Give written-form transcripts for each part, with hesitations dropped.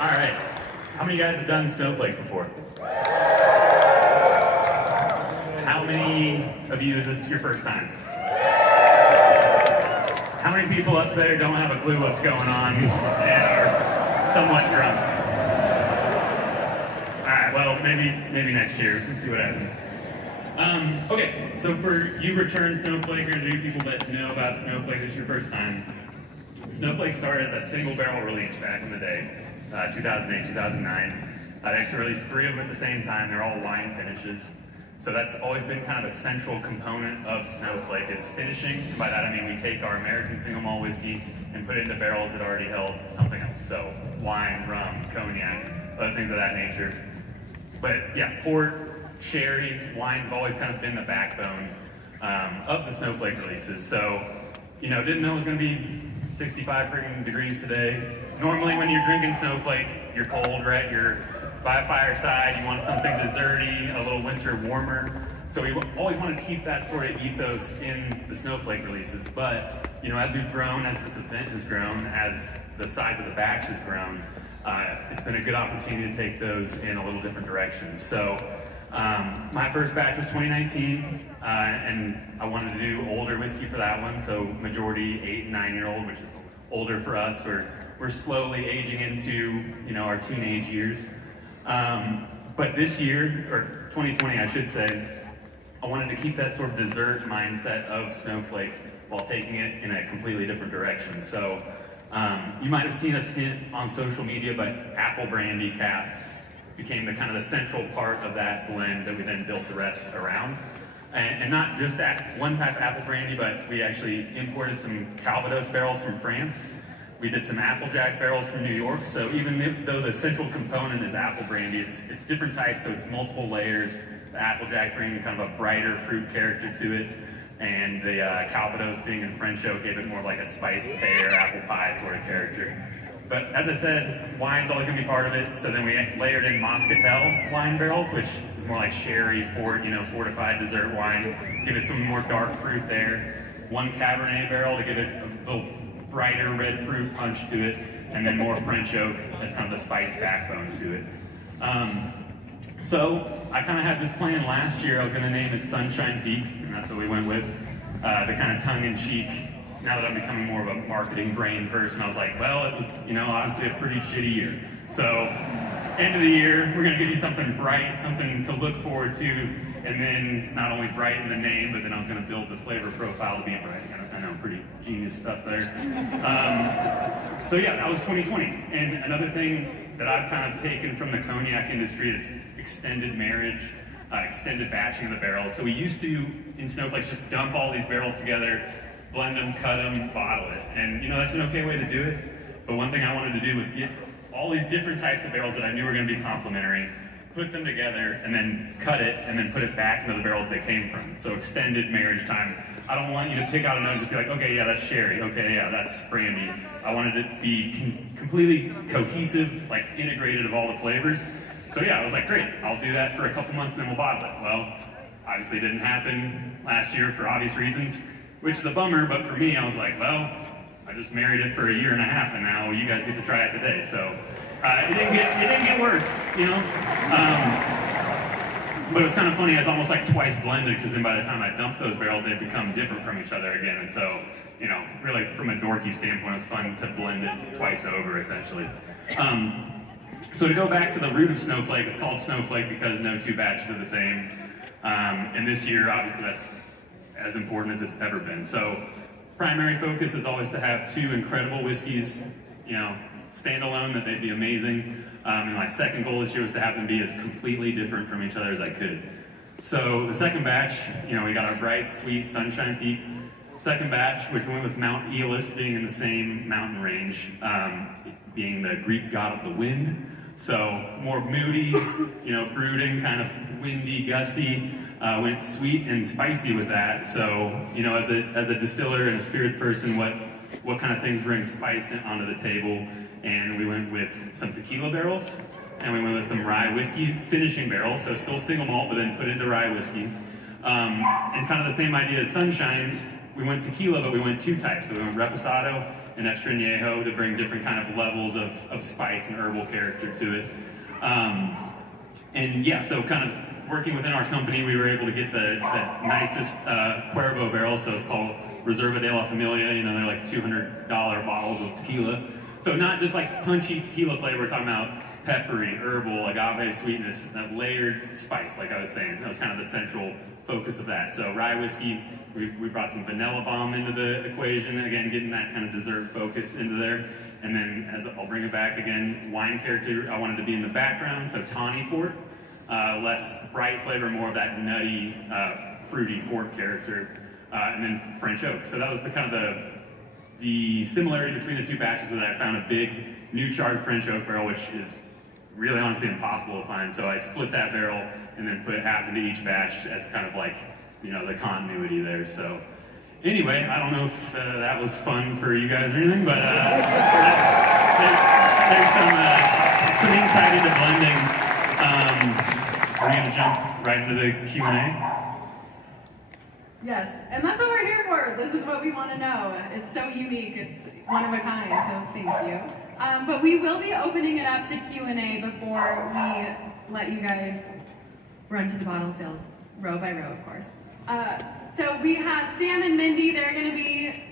All right. How many of you guys have done Snowflake before? How many of you is this your first time? How many people up there don't have a clue what's going on and are somewhat drunk? All right, well, maybe next year. Let's see what happens. Okay, so for you return Snowflakers, or you people that know about Snowflake, this is your first time. Snowflake started as a single barrel release back in the day, 2008, 2009. They actually released 3 of them at the same time. They're all wine finishes. So that's always been kind of a central component of Snowflake is finishing. By that I mean we take our American single malt whiskey and put it into barrels that already held something else. So wine, rum, cognac, other things of that nature. But yeah, port, sherry, wines have always kind of been the backbone of the Snowflake releases. So, didn't know it was going to be 65 freaking degrees today. Normally when you're drinking Snowflake, you're cold, right? You're by a fireside, you want something desserty, a little winter warmer. So we always want to keep that sort of ethos in the Snowflake releases. But, as we've grown, as this event has grown, as the size of the batch has grown, it's been a good opportunity to take those in a little different direction. So my first batch was 2019, and I wanted to do older whiskey for that one. So majority 8 and 9-year-old, which is older for us. We're slowly aging into, our teenage years. But this year, or 2020 I should say, I wanted to keep that sort of dessert mindset of Snowflake while taking it in a completely different direction. So you might have seen us hint on social media, but apple brandy casks became the kind of the central part of that blend that we then built the rest around. And not just that one type of apple brandy, but we actually imported some Calvados barrels from France. We did some Applejack barrels from New York. So even though the central component is apple brandy, it's different types, so it's multiple layers. The Applejack bringing kind of a brighter fruit character to it, and the Calvados being in French oak gave it more like a spiced pear, apple pie sort of character. But as I said, wine's always going to be part of it. So then we layered in Moscatel wine barrels, which is more like sherry, port, fortified dessert wine. Give it some more dark fruit there. 1 Cabernet barrel to give it a little brighter red fruit punch to it, and then more French oak as kind of the spice backbone to it. So I kind of had this plan last year. I was going to name it Sunshine Peak, and that's what we went with. The kind of tongue-in-cheek. Now that I'm becoming more of a marketing brain person, I was like, well, it was, honestly a pretty shitty year. So, end of the year, we're gonna give you something bright, something to look forward to, and then not only bright in the name, but then I was gonna build the flavor profile to be bright. I know, pretty genius stuff there. So yeah, that was 2020. And another thing that I've kind of taken from the cognac industry is extended marriage, extended batching of the barrels. So we used to, in Snowflake, just dump all these barrels together, blend them, cut them, bottle it. And that's an okay way to do it. But one thing I wanted to do was get all these different types of barrels that I knew were going to be complementary, put them together, and then cut it, and then put it back into the barrels they came from. So extended marriage time. I don't want you to pick out a note and just be like, okay, yeah, that's sherry. Okay, yeah, that's brandy. I wanted it to be completely cohesive, like integrated of all the flavors. So yeah, I was like, great, I'll do that for a couple months and then we'll bottle it. Well, obviously it didn't happen last year for obvious reasons, which is a bummer, but for me, I was like, well, I just married it for a year and a half, and now you guys get to try it today. So it didn't get worse, but it's kind of funny. It's almost like twice blended, because then by the time I dumped those barrels, they'd become different from each other again. And so, really from a dorky standpoint, it was fun to blend it twice over, essentially. So to go back to the root of Snowflake, it's called Snowflake because no 2 batches are the same. And this year, obviously, that's as important as it's ever been. So primary focus is always to have 2 incredible whiskeys, stand alone, that they'd be amazing. And my second goal this year was to have them be as completely different from each other as I could. So the second batch, we got our bright, sweet Sunshine Peak. Second batch, which went with Mount Aeolus being in the same mountain range, being the Greek god of the wind. So more moody, brooding, kind of windy, gusty. Went sweet and spicy with that. So, as a distiller and a spirits person, what kind of things bring spice onto the table? And we went with some tequila barrels, and we went with some rye whiskey finishing barrels. So still single malt, but then put into rye whiskey. And kind of the same idea as Sunshine. We went tequila, but we went 2 types. So we went reposado an extra añejo to bring different kind of levels of spice and herbal character to it. And yeah, so kind of working within our company, we were able to get the nicest Cuervo barrels, so it's called Reserva de la Familia. You know, they're like $200 bottles of tequila. So not just like punchy tequila flavor, we're talking about peppery, herbal, agave sweetness, that layered spice, like I was saying. That was kind of the central focus of that. So rye whiskey, we brought some vanilla bomb into the equation, again, getting that kind of dessert focus into there. And then, as I'll bring it back again, wine character, I wanted to be in the background, so tawny port, less bright flavor, more of that nutty, fruity port character, and then French oak. So that was the kind of the similarity between the two batches, where I found a big new charred French oak barrel, which is really honestly impossible to find. So I split that barrel and then put half into each batch as kind of like, you know, the continuity there. So anyway, I don't know if that was fun for you guys or anything, but there's some insight into blending. We're gonna jump right into the Q&A. Yes, and that's what we're here for. This is what we want to know. It's so unique. It's one of a kind, so thank you. But we will be opening it up to Q&A before we let you guys run to the bottle sales, row by row, of course. So we have Sam and Mindy. They're going to be...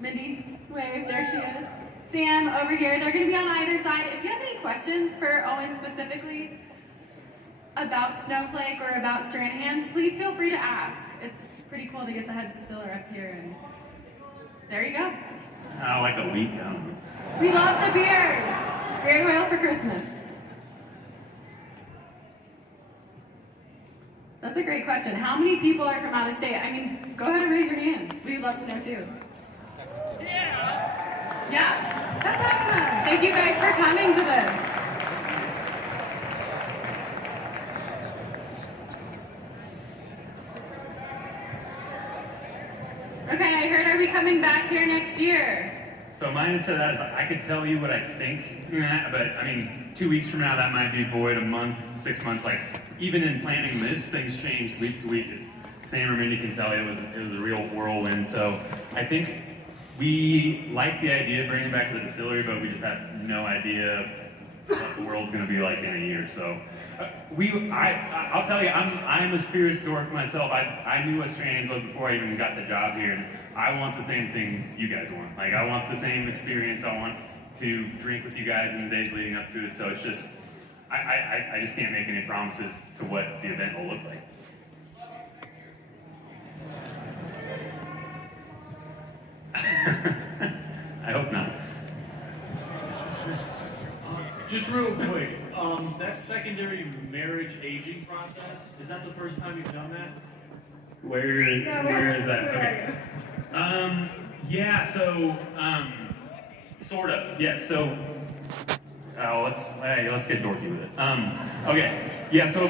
Mindy, wave. There she is. Sam, over here. They're going to be on either side. If you have any questions for Owen specifically about Snowflake or about Stranahans, please feel free to ask. It's pretty cool to get the head distiller up here, and there you go. Like a week, I don't know. We love the beard. Very oil for Christmas. That's a great question. How many people are from out of state? I mean, go ahead and raise your hand. We'd love to know too. Yeah, that's awesome. Thank you guys for coming to this. Okay, I heard, are we coming back here next year? So my answer to that is I could tell you what I think, but I mean, 2 weeks from now that might be void, a month, 6 months. Like even in planning this, things changed week to week. Sam or Mindy can tell you it was a real whirlwind. So I think we like the idea of bringing it back to the distillery, but we just have no idea what the world's going to be like in a year. So I'll tell you, I'm a spirits dork myself. I knew what Stranahans was before I even got the job here. I want the same things you guys want. Like, I want the same experience. I want to drink with you guys in the days leading up to it. So it's just, I just can't make any promises to what the event will look like. I hope not. Just real quick, that secondary marriage aging process, is that the first time you've done that? Where is that? Okay. Yeah, so, sort of, yes, so, let's get dorky with it. Okay, yeah, so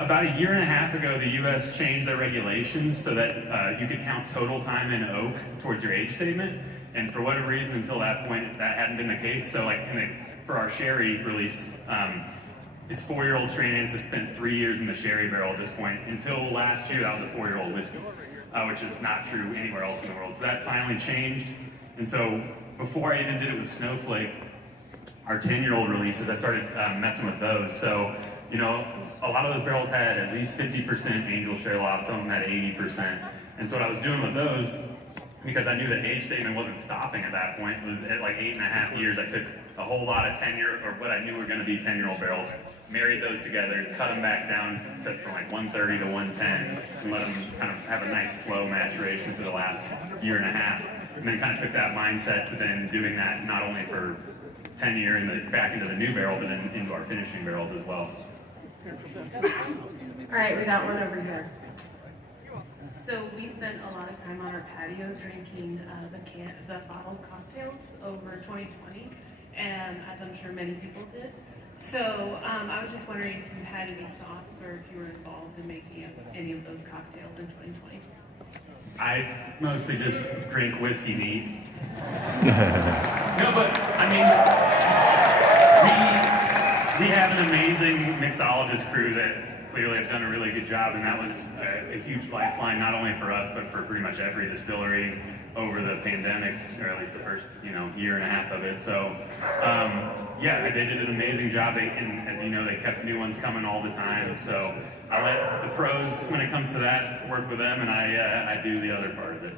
about a year and a half ago, the US changed their regulations so that you could count total time in oak towards your age statement, and for whatever reason, until that point, that hadn't been the case. So like for our sherry release, it's 4-year-old Stranahans that spent 3 years in the sherry barrel at this point. Until last year, that was a 4-year-old whiskey, which is not true anywhere else in the world. So that finally changed. And so before I even did it with Snowflake, our 10-year-old releases, I started messing with those. So, you know, a lot of those barrels had at least 50% angel share loss, some of them had 80%. And so what I was doing with those, because I knew that age statement wasn't stopping at that point, was at like 8.5 years, I took a whole lot of 10-year, or what I knew were going to be 10-year-old barrels, married those together, cut them back down from like 130 to 110, and let them kind of have a nice slow maturation for the last year and a half. And then kind of took that mindset to then doing that not only for 10-year and back into the new barrel, but then into our finishing barrels as well. All right, we got one over here. So we spent a lot of time on our patio drinking the bottled cocktails over 2020, and as I'm sure many people did. So I was just wondering if you had any thoughts or if you were involved in making any of those cocktails in 2020. I mostly just drink whiskey neat. No, but I mean, we have an amazing mixologist crew that clearly have done a really good job, and that was a huge lifeline, not only for us, but for pretty much every distillery over the pandemic, or at least the first, year and a half of it. So, yeah, they did an amazing job, and as you know, they kept new ones coming all the time. So I let the pros, when it comes to that, work with them, and I do the other part of it.